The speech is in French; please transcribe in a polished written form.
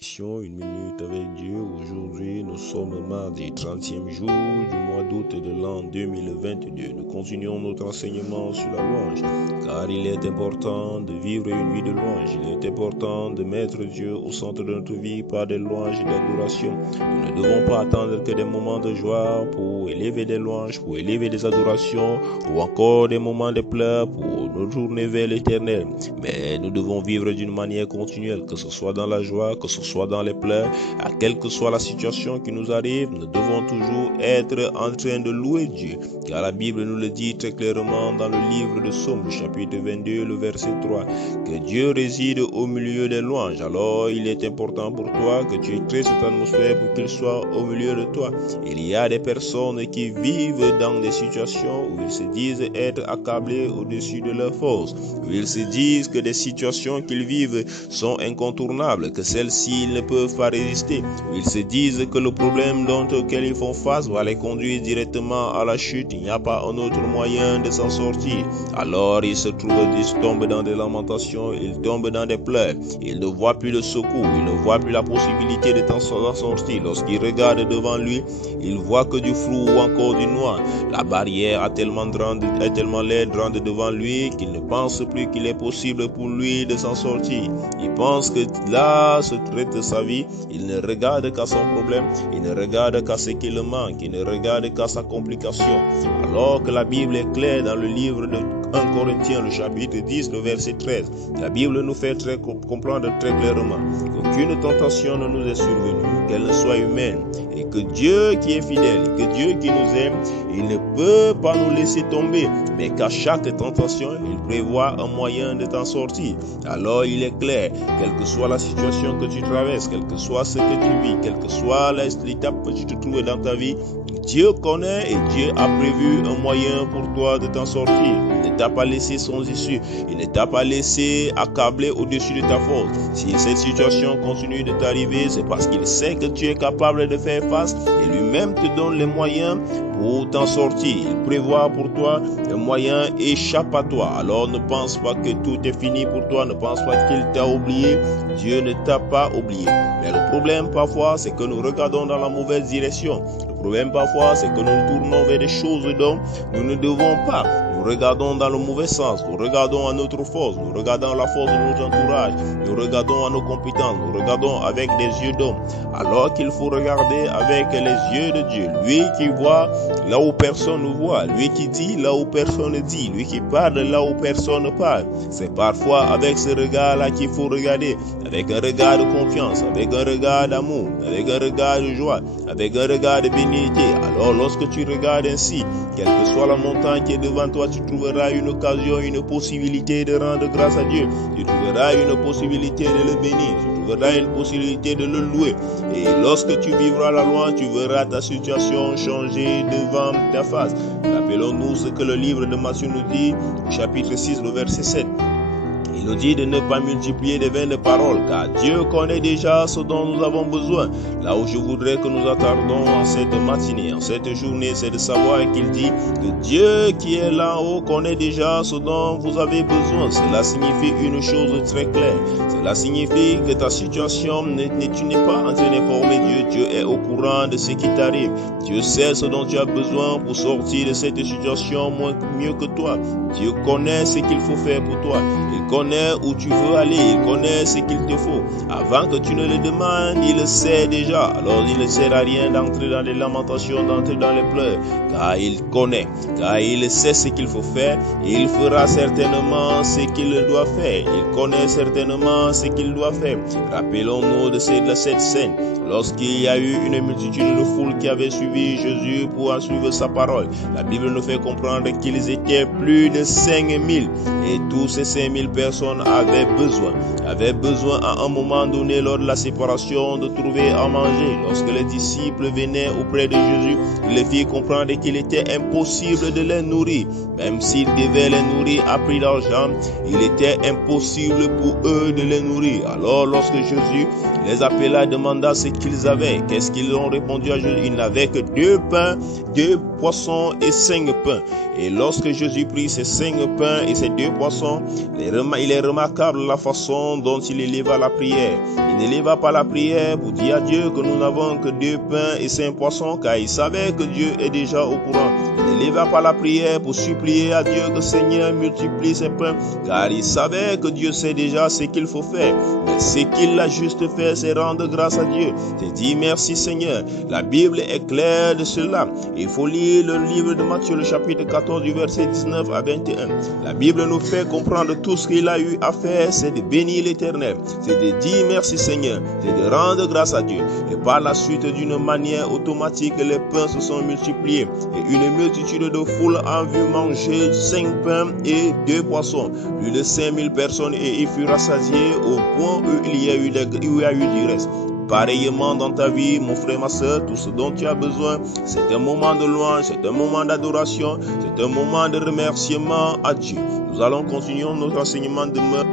Une minute avec Dieu. Aujourd'hui, nous sommes mardi 30e jour du mois d'août de l'an 2022. Nous continuons notre enseignement sur la louange, car il est important de vivre une vie de louange. Il est important de mettre Dieu au centre de notre vie par des louanges et d'adoration. Nous ne devons pas attendre que des moments de joie pour élever des louanges, pour élever des adorations, ou encore des moments de pleurs pour nous tourner vers l'Éternel. Mais nous devons vivre d'une manière continuelle, que ce soit dans la joie, que ce soit dans les pleurs, à quelle que soit la situation qui nous arrive, nous devons toujours être en train de louer Dieu. Car la Bible nous le dit très clairement dans le livre de Psaume, chapitre 22, le verset 3, que Dieu réside au milieu des louanges. Alors, il est important pour toi que tu crées cette atmosphère pour qu'il soit au milieu de toi. Il y a des personnes qui vivent dans des situations où ils se disent être accablés au-dessus de leur force, où ils se disent que des situations qu'ils vivent sont incontournables, que celles-ci ils ne peuvent pas résister. Ils se disent que le problème auquel ils font face va les conduire directement à la chute. Il n'y a pas un autre moyen de s'en sortir. Alors ils tombent dans des lamentations, ils tombent dans des pleurs. Ils ne voient plus le secours, ils ne voient plus la possibilité de s'en sortir. Lorsqu'ils regardent devant lui, ils voient que du flou ou encore du noir. La barrière est tellement laide devant lui qu'il ne pense plus qu'il est possible pour lui de s'en sortir. Il pense que là se traite de sa vie, il ne regarde qu'à son problème, il ne regarde qu'à ce qui le manque, il ne regarde qu'à sa complication. Alors que la Bible est claire dans le livre de 1 Corinthiens, le chapitre 10, le verset 13. La Bible nous fait comprendre très clairement qu'aucune tentation ne nous est survenue, qu'elle ne soit humaine, et que Dieu qui est fidèle, que Dieu qui nous aime, il ne peut pas nous laisser tomber, mais qu'à chaque tentation, il prévoit un moyen de t'en sortir. Alors il est clair, quelle que soit la situation que tu traverses, quel que soit ce que tu vis, quelle que soit l'étape que tu te trouves dans ta vie, Dieu connaît et Dieu a prévu un moyen pour toi de t'en sortir. Il ne t'a pas laissé sans issue. Il ne t'a pas laissé accabler au-dessus de ta force. Si cette situation continue de t'arriver, c'est parce qu'il sait que tu es capable de faire face et lui-même te donne les moyens pour t'en sortir. Il prévoit pour toi un moyen échappatoire. Alors ne pense pas que tout est fini pour toi. Ne pense pas qu'il t'a oublié. Dieu ne t'a pas oublié. Mais le problème parfois, c'est que nous regardons dans la mauvaise direction. Le problème parfois, c'est que nous nous tournons vers des choses dont nous ne devons pas. Nous regardons dans le mauvais sens, nous regardons à notre force, nous regardons à la force de notre entourage, nous regardons à nos compétences, nous regardons avec des yeux d'homme, alors qu'il faut regarder avec les yeux de Dieu. Lui qui voit là où personne ne voit, lui qui dit là où personne ne dit, lui qui parle là où personne ne parle. C'est parfois avec ce regard-là qu'il faut regarder, avec un regard de confiance, avec un regard d'amour, avec un regard de joie, avec un regard de bénédiction. Alors lorsque tu regardes ainsi, quelle que soit la montagne qui est devant toi, tu trouveras une occasion, une possibilité de rendre grâce à Dieu. Tu trouveras une possibilité de le bénir. Tu trouveras une possibilité de le louer. Et lorsque tu vivras la loi, tu verras ta situation changer devant ta face. Rappelons-nous ce que le livre de Matthieu nous dit, chapitre 6, le verset 7. Il nous dit de ne pas multiplier des vaines paroles, car Dieu connaît déjà ce dont nous avons besoin. Là où je voudrais que nous attardons en cette matinée, en cette journée, c'est de savoir qu'il dit que Dieu qui est là-haut connaît déjà ce dont vous avez besoin. Cela signifie une chose très claire. Cela signifie que ta situation, tu n'es pas en train d'informer Dieu. Dieu est au courant de ce qui t'arrive. Dieu sait ce dont tu as besoin pour sortir de cette situation mieux que toi. Dieu connaît ce qu'il faut faire pour toi. Il connaît où tu veux aller, il connaît ce qu'il te faut. Avant que tu ne le demandes, il le sait déjà. Alors il ne sert à rien d'entrer dans les lamentations, d'entrer dans les pleurs, car il connaît, car il sait ce qu'il faut faire, et il fera certainement ce qu'il doit faire. Il connaît certainement ce qu'il doit faire. Rappelons-nous de cette scène, lorsqu'il y a eu une multitude de foule qui avait suivi Jésus pour en suivre sa parole. La Bible nous fait comprendre qu'ils étaient plus de 5000, et tous ces 5000 personnes avaient besoin à un moment donné lors de la séparation de trouver à manger. Lorsque les disciples venaient auprès de Jésus, il les fit comprendre qu'il était impossible de les nourrir. Même s'ils devaient les nourrir à prix d'argent, il était impossible pour eux de les nourrir. Alors lorsque Jésus les appela et demanda ce qu'ils avaient, qu'est-ce qu'ils ont répondu à Jésus? Ils n'avaient que 2 pains, 2 poissons et 5 pains. Et lorsque Jésus prit ces 5 pains et ces 2 poissons, il est remarquable la façon dont il éleva la prière. Il n'éleva pas la prière pour dire à Dieu que nous n'avons que 2 pains et 5 poissons, car il savait que Dieu est déjà au courant. Il n'éleva pas la prière pour supplier à Dieu que Seigneur multiplie ses pains, car il savait que Dieu sait déjà ce qu'il faut faire. Mais ce qu'il a juste fait, c'est rendre grâce à Dieu. C'est dire merci Seigneur. La Bible est claire de cela. Il faut lire le livre de Matthieu, le chapitre 14, du verset 19 à 21. La Bible nous fait comprendre tout ce qu'il a eu à faire, c'est de bénir l'Éternel. C'est de dire merci Seigneur. C'est de rendre grâce à Dieu. Et par la suite, d'une manière automatique, les pains se sont multipliés. Et une multitude de foule a vu manger 5 pains et 2 poissons. Plus de 5000 personnes, et ils furent rassasiés au point où il y a eu du reste. Pareillement dans ta vie, mon frère, ma soeur, tout ce dont tu as besoin, c'est un moment de louange, c'est un moment d'adoration, c'est un moment de remerciement à Dieu. Nous allons continuer notre enseignement demain.